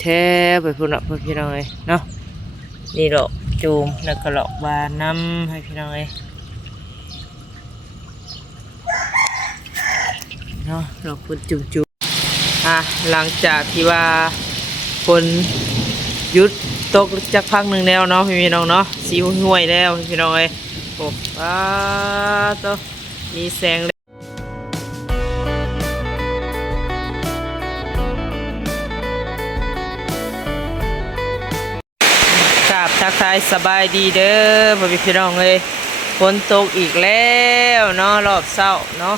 แท้ไปพุ่นละเพื่อนพี่น้องเลยเนาะนี่ดอกจูมแล้วก็ดอกบานน้ำให้พี่น้องเลยเนาะดอกพุ่นจุ่มหลังจากที่ว่าคนหยุดตกจากพักหนึ่งแล้วเนาะพี่น้องเนาะสีห่วยแล้วพี่น้องเลยโอ้ตัวมีแสงทักทายสบายดีเด้อพี่น้องเลยฝนตกอีกแล้วเนาะรอบเช้าเนาะ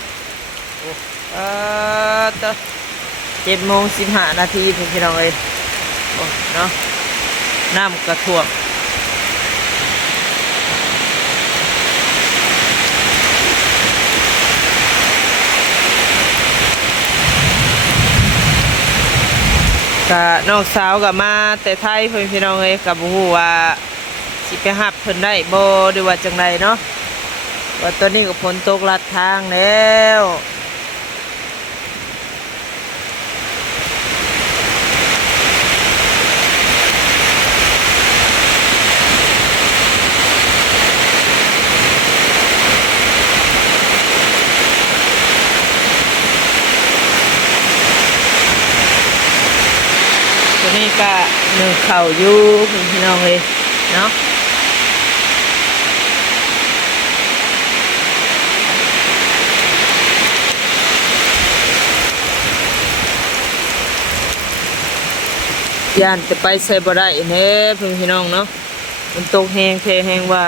ตัว7:15พี่น้องเลยเนาะน้ำกระท่วมกับน้องสาวกับมาแต่ไทยพี่น้องเลยกับบูว่าสิไปหับเพิ่นได้บ่หรือว่าจังไรเนาะว่าตอนนี้ก็ฝนตกลัดทางแล้วตัวนี้ก็หนึ่งเข่าอยู่พี่น้องเลยเนาะย่านจะไปใส่บ่ได้แน่พี่น้องเนาะมันตกแห้งเทแห้งว่า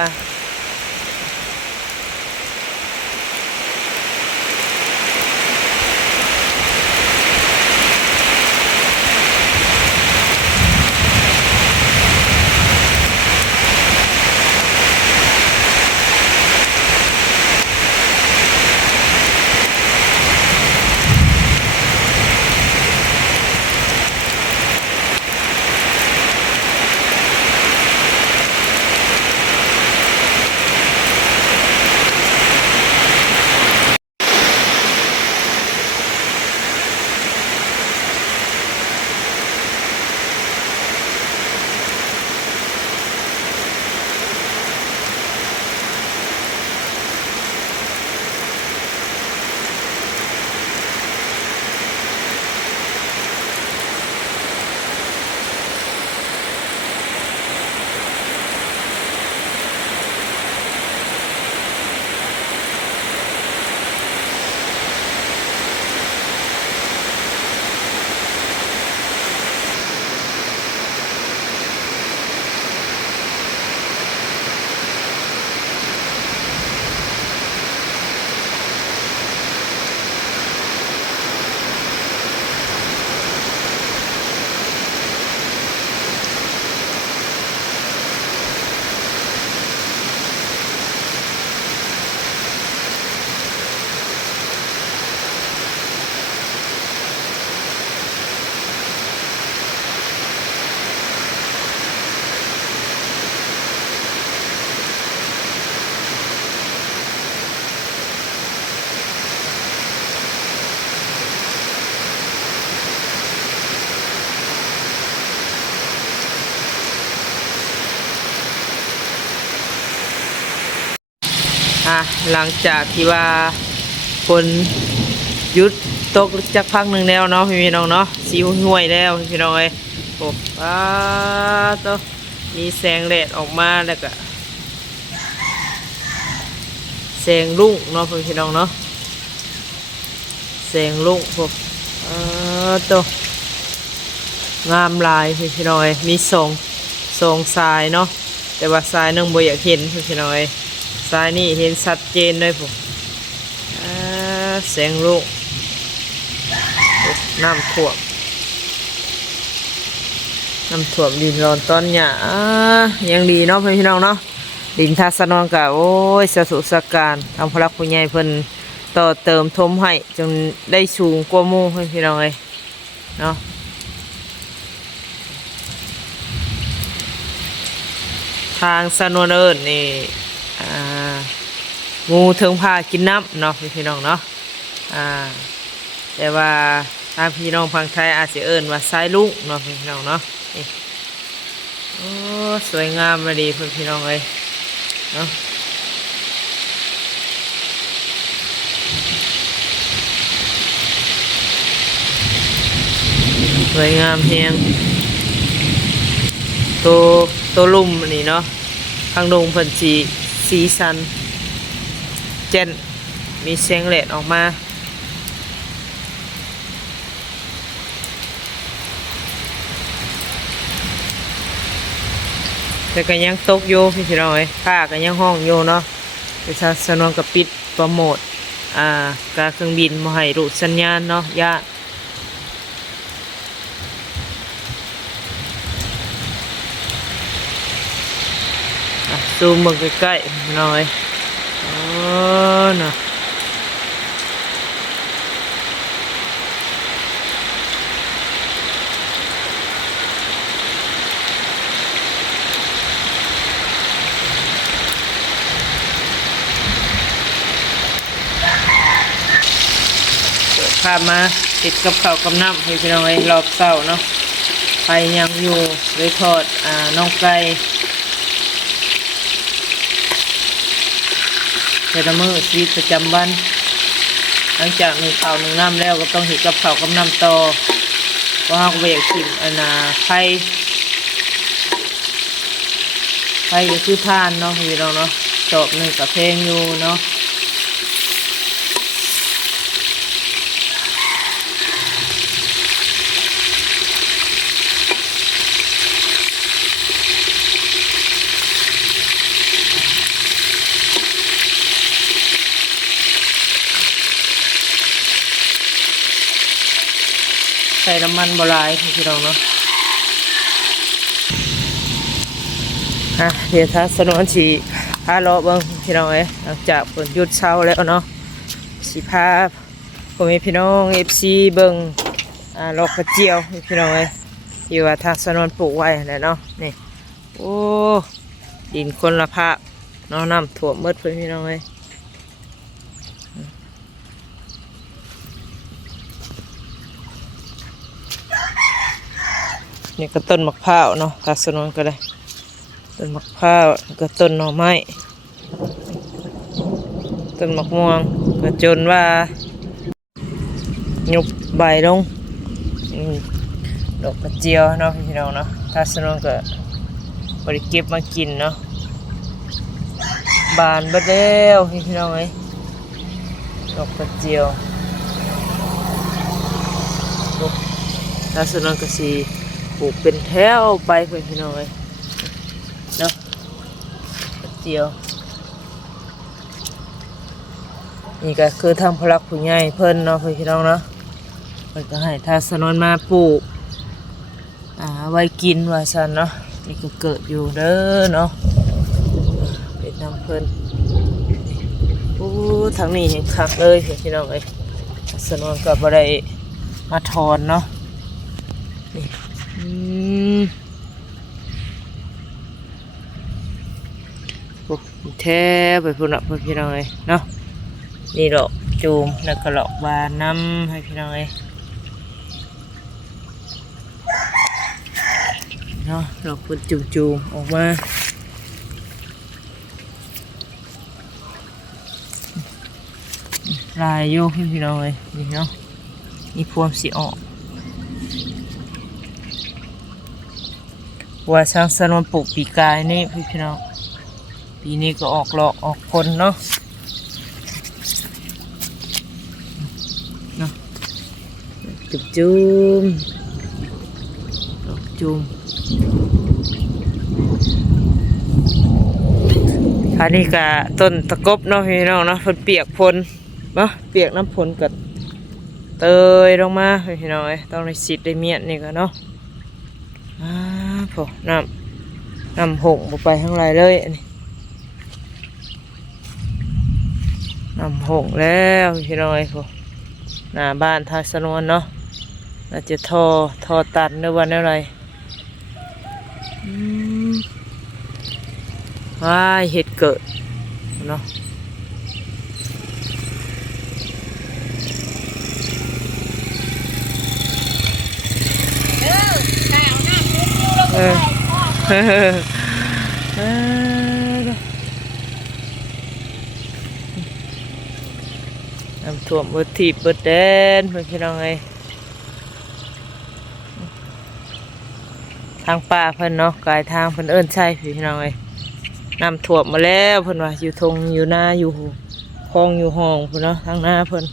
หลังจากที่ว่าคนหยุดตกจากพักหนึ่งแล้วเนาะพี่น้องเนาะสีห่วยแล้วพี่น้องเลยโอ้ตัวมีแสงแดดออกมาแล้วก็แสงรุ่งเนาะพี่น้องเนาะแสงรุ่งพวกตัวงามลายพี่น้องเลยมีทรงทรายเนาะแต่ว่าทรายนึงบ่อยากเห็นพี่น้องเลยทรายนี่เห็นชัดเจนเลยผมแสงลูกน้ำท่วมดินร้อนตอนหยายังดีเนาะพี่น้องเนาะดินทัศนองกะโอ้ยสะสุสการทำพลักผู้ใหญ่เพิ่นต่อเติมทมให้จนได้สูงกว่าหมู่พี่น้องเลยเนาะทางสนวนเอิญนี่งูเทิงพากินน้ำเนาะพี่น้องเนาะแต่ว่า ทางพี่น้องพังไทยอาจจะเอิ้นว่าสายลุงเนาะพี่น้องเนาะนี่โอ้สวยงามมาดีพี่น้องเลยเนาะสวยงามแฮงตัวลุ่มอันนี้เนาะทางดงเพิ่นสีสันเจนมีแสงแดดออกมาแต่ก็ยังตกอยู่พี่น้องเอ้ยผ้าก็ยังห้องอยู่เนาะประชาชนก็ปิดโปรโมทการเครื่องบินบ่ให้รูดสัญญาณเนาะย่าซูมเบิ่งใกล้ๆหน่อยอ๋อเนาะพามาติดกับข้าวกับน้ำให้พี่น้องไอ้รอบเช้าเนาะไปยังอยู่เลยทอดน้องไก่แต่ละมื้อชีวิตประจำวันหลังจากหนึ่งข้าวหนึ่งน้ำแล้วก็ต้องเห็ดกับข้าวกับน้ำต่อเพราะเราก็อยากกินไข่ก็คือทานเนาะพี่น้องเนาะจอบหนึ่งกับเพลงอยู่เนาะใส่น้ำมันบลายพี่น้องเนาะเดี๋ยวถ้าสนวนสีพาเลาะเบิ้งพี่น้องหลังจากเปิดหยุดเช้าแล้วเนาะสีพาผมมีพี่น้องFCเบิ้งลอกกระเจียวพี่น้องที่ว่าทางสนวนปลูกไว้แหละเนาะนี่โอ้ดินคนละภาคเนาะน้ำท่วมหมดพี่น้องนี่ก็ต้นมะพร้าวเนาะทางสนวนก็เลยต้นมะพร้าวก็ต้นหน่อไม้ต้นมะม่วงก็จนว่าหยุบใบลงดอกกระเจียวเนาะพี่น้องเนาะถ้าสนองก็บริเก็บมากินเนาะบานบดแล้วพี่น้องดอกกระเจียวถ้าสนองก็สีปลูกเป็นแถวไปพี่น้องเนาะกระเจียวนี่ก็คือทางพลักผู้ใหญ่เพิ่นเนาะพี่น้องเนาะเพิ่นก็ให้ทาสนวนมาปลูกไว้กินว่าซั่นเนาะนี่ก็เกิดอยู่เด้อเนาะเป็นทางเพิ่นโอ้ทางนี้ยังคักเลยพี่น้องสนวนก็บ่ได้มาถอนเนาะนี่โอ้แท้ไปพุ่นน่ะพี่น้องเนาะนี่ดอกจูมแล้วก็ดอกบานน้ำให้พี่น้องเนาะดอกพุ่นจูมออกมาลายโยกให้พี่น้องนี่เนาะนี่พวงสีออกว่าช่างสนวนปลูกปีกายนี่พี่น้องปีนี้ก็ออกหลอกออกผลเนาะจุ่มดอกจุ่มอันนี้ก็ต้นตะกบเนาะพี่น้องเนาะฝนเปียกฝนเนาะเปียกน้ำฝนกับเตยลงมาพี่น้องต้องได้สิทธิ์ได้เมียนนี่ก็เนาะพอน้ำหงไปข้างไรเลยอันนี้น้ำหงแล้วพี่น้องพอหน้าบ้านทาสนวนเนาะน่าจะทอตัดในวันอะไรว้ายเห็ดเกิดเนาะ อเออเออน้ำท่วมเบิดทีบเบิดแดนเพื่อนพี่น้องเอ้ยทางป่าเพิ่นเนาะกายทางเพิ่นเอิ้นใช่พี่น้องเอ้ยน้ำท่วมมาแล้วเพิ่นว่าอยู่ทงอยู่นาอยู่คลองอยู่ห้องเพิ่นเนาะทางหน้าเพิ่น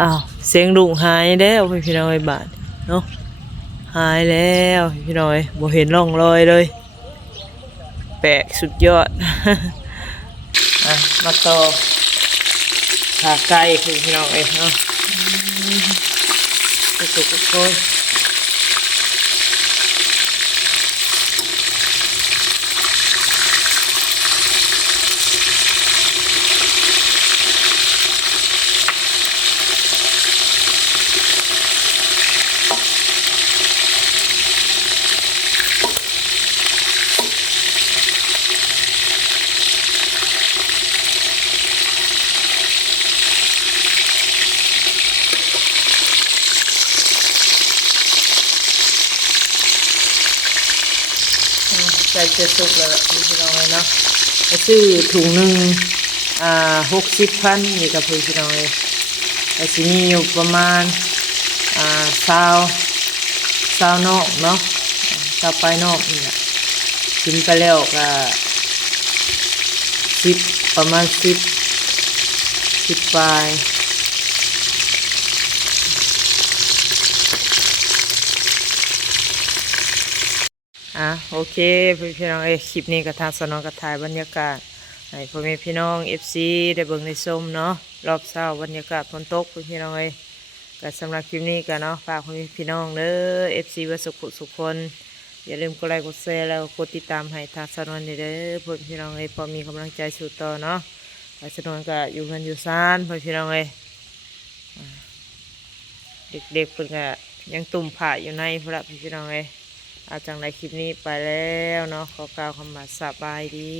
อ้าวเสียงดุหายแล้วพี่น้องเอ้ยบาดเนาะหายแล้วพี่น้องเอ้ยบ่เห็นร่องรอยเลยแปลกสุดยอด อ่ะมาต่อขาไก่พี่น้องเอ้ยเนาะสุกๆโอ้ยใส่เจ็ดสุกแล้วพี่น้องเอ้ยเนาะไปซื้อถุงหนึ่ง60,000นี่กับพี่น้องเอ้ยแต่สิมีอยู่ประมาณ20นอกเนาะ20ไปนอกนี่แหละกินไปแล้วก็10ประมาณ10ปลายโอเคพี่น้องคลิปนี้ก็ทางสนองกระถ่ายบรรยากาศให้พ่อแม่พี่น้องFCได้เบิ่งได้ชมเนาะรอบเช้าบรรยากาศฝนตกพี่น้องก็สำหรับคลิปนี้ก็เนาะฝากพ่อแม่พี่น้องเด้อFCว่าสุขคนอย่าลืมกดไลค์กดแชร์แล้วกดติดตามให้ทางสนองเด้อพ่อพี่น้องพอมีกำลังใจสู้ต่อเนาะสนองก็อยู่กันอยู่ซ่านพ่อพี่น้องเด็กๆเพิ่นก็ยังตุ่มผ่าอยู่ในพระพี่น้องอาจังในคลิปนี้ไปแล้วเนาะขอกล่าวคำว่าสบายดี